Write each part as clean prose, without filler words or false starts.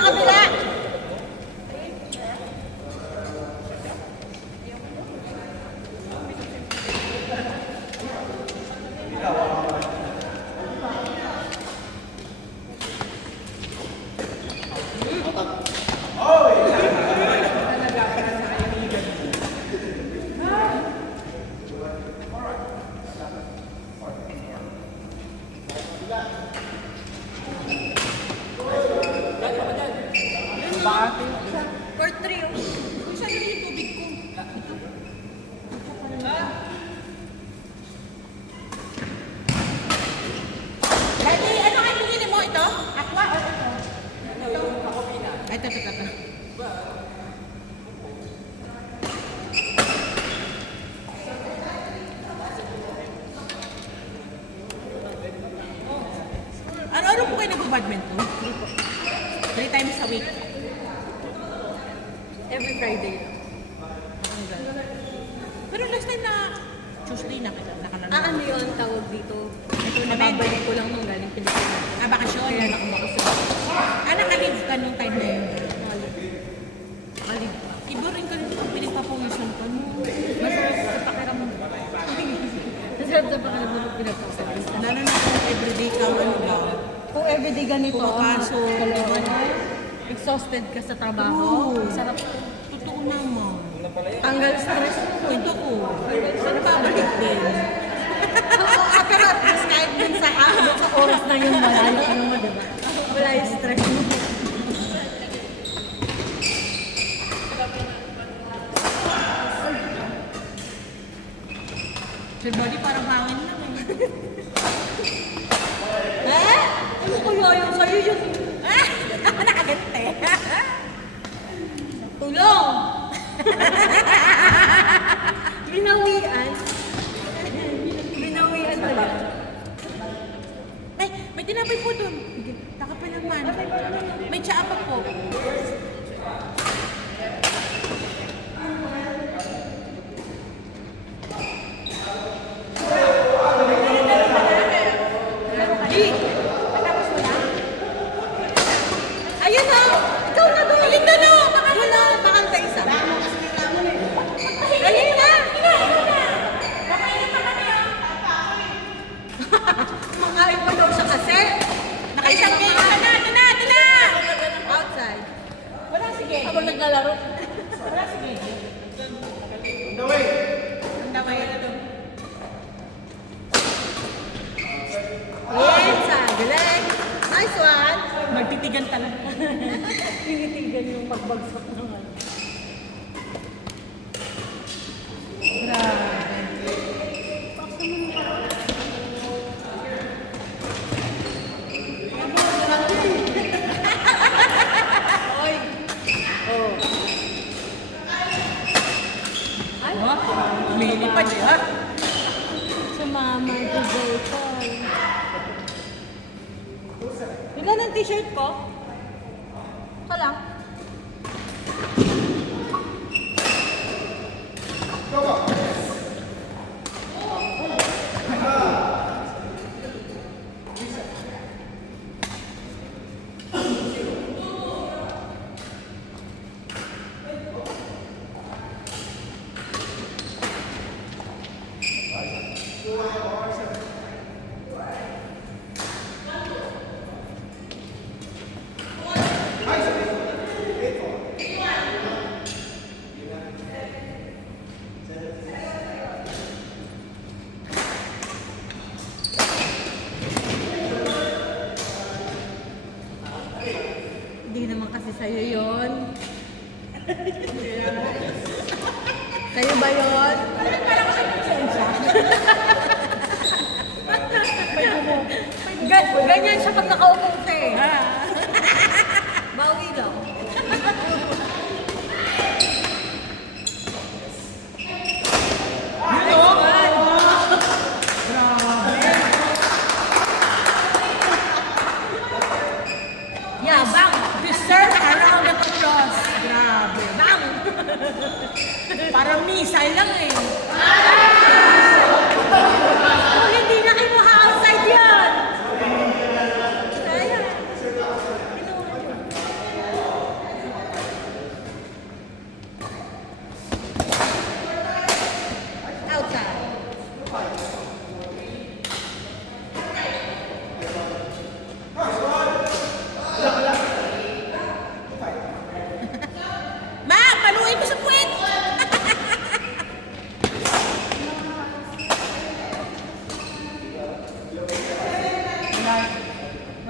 sa kabila. For 3. Isa na yung tubig ko. Ito. Daddy, ano kayo pinili mo? Ito? Aqua o ito? Ito. Ako pina. Ito. Ano po kayo nag-badminton? 3 times a week. Every Friday. Pero last time na Tuesday nakalala. Ano yun tawag dito? Ito, nababalik ko lang nung galing Pilipinas. Bakasyon. Kaya nakabakasyon. Nakalive ka nung time na yun. Malib. Iba rin ka rin pinagpapawisan ka mo. Masarap sa pakiramdam. Masarap sa pakiramdam nung pinagpapawisan. Lalo na kung everyday ka, ano ba? Kung everyday ganito, Pumapasok, exhausted ka sa trabaho. Oo. Sarap. Totoo naman. Tanggal stress mo. Ito ko. Babalik din. Pero at least kahit din sa oras na yun, wala yung ano mo, diba? Wala yung stress mo. Your body parang hangin lang eh. Ano ko yung sa'yo yun? Nakagante. Tulong! Binawian. Binawian pala. Ay, may tinapay po doon. Taka pa naman. May tsaa pa po. Ayun na! Ikaw na doon! Ayun na no! Bakal sa isa. Ayun na! Mangain pa daw siya kasi. Nakaisang game ka na. Ito na. Outside. Wala sige. Habang naglalaro. Wala sige. Ang daway. Yes! Galing! Nice one! Magtitigan talaga. Tinitigan yung pagbagsak naman. Grabe. Oy! Oh. Ay! Lumilipad yan. Sumama ko Joyful. Ilan ang t-shirt ko? Ito lang. Hindi naman kasi sa'yo yun. Sa'yo ba yun? Ganyan siya pag nakaupo ka eh. Bawi lang. Yeah, bang! Deserve a round of applause. Grabe. Bang! Parang missile lang eh. Kung hindi na kinuha outside yan. Kaya.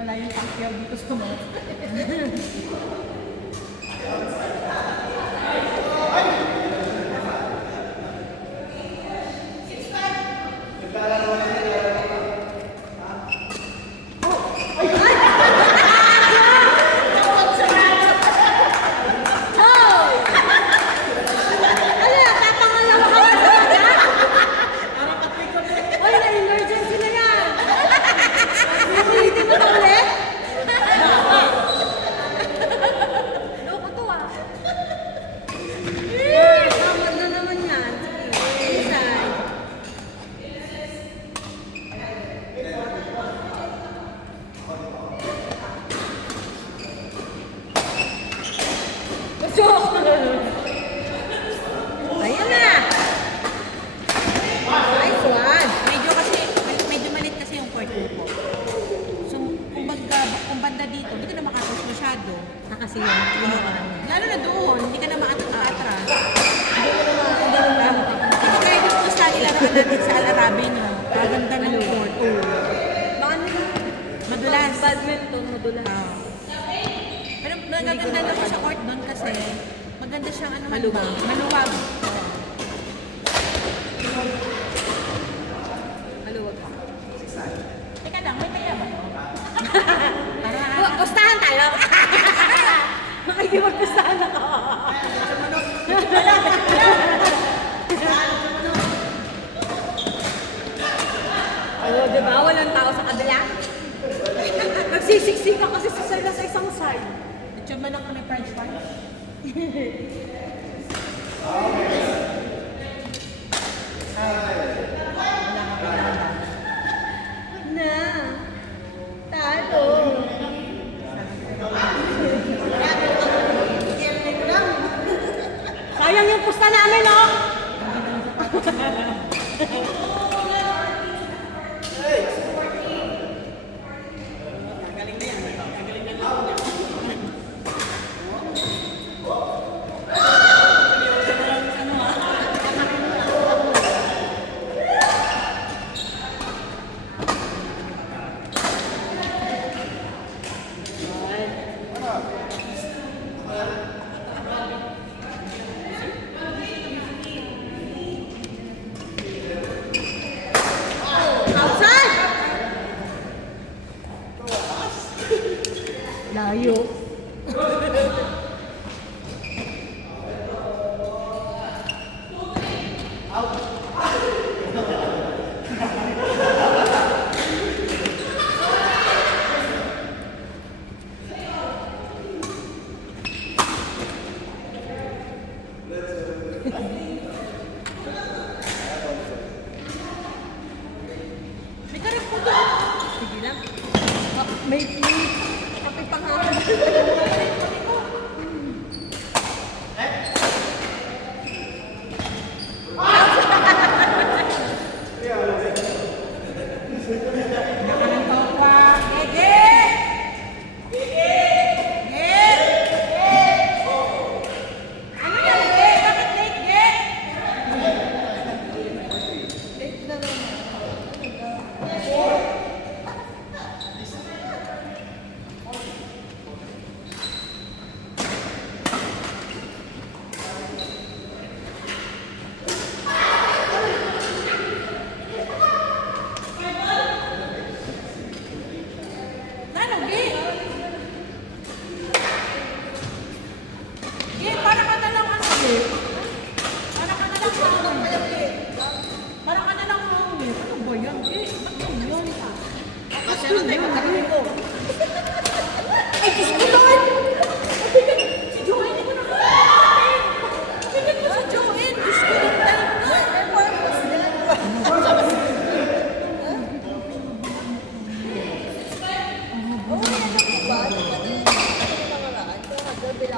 Wala yung pangkyaw dito sa mga. Ala, papangalawa ka ba sa kanya? Oy, na-emergency na yan. Pilitin mo ba ulit? Loko to ah. Tama na naman yan. Sige, Isay. Pasok! Ayan na! Nice one! Medyo malit kasi yung court ko. So, kung banda dito, hindi ka na makatapos masyado. Kasi yun. Lalo na doon, hindi ka na maatras. Hindi mo na Kaya yung gusto nila natin sa Al-Arabi, no? Maganda ng court. Baka nila Madulas. badminton, madulas. Pero magaganda naman sa court doon kasi maganda siyang ano, Maluwag. Maluwag. Maluwag pa. Teka lang, may kaya ba? Pustahan tayo! Makikipagpustahan ako. Oo, diba? Walang tao sa kabila. Nagsisiksik ka kasi sa side na sa isang side. Ito man ako may French fries. Na. Talo. Sayang yung pusta namin, oh! Outside! Layo. May karap po doon. Sige lang. May kape pa nga.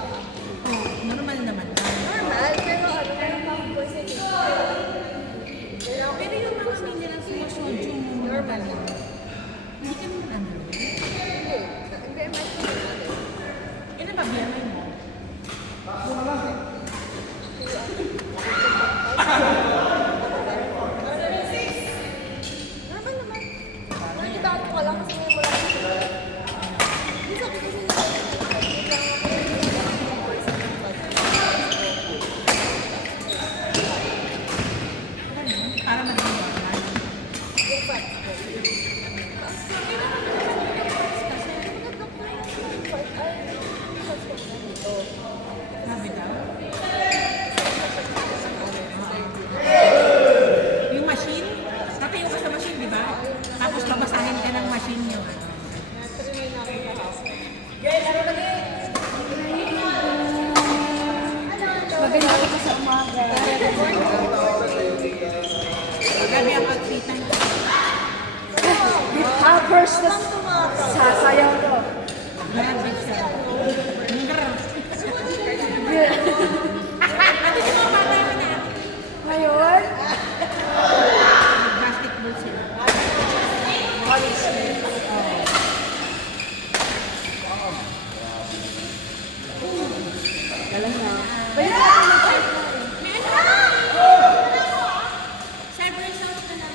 Normal naman. Normal, pero ano, meron pang positive. Pero yung mga mineral sa sodium, normal yun. Hindi ka naman ano. Hindi, mas Ilan ba BMI mo? normal naman. Kung iba ako ka lang kasi may mula Grabe ang pagkita. First na sasayaw to. Grabe siya. Ngayon, Basketball sila. galang na. Celebration na lang.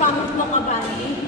Pangit mo ka ba?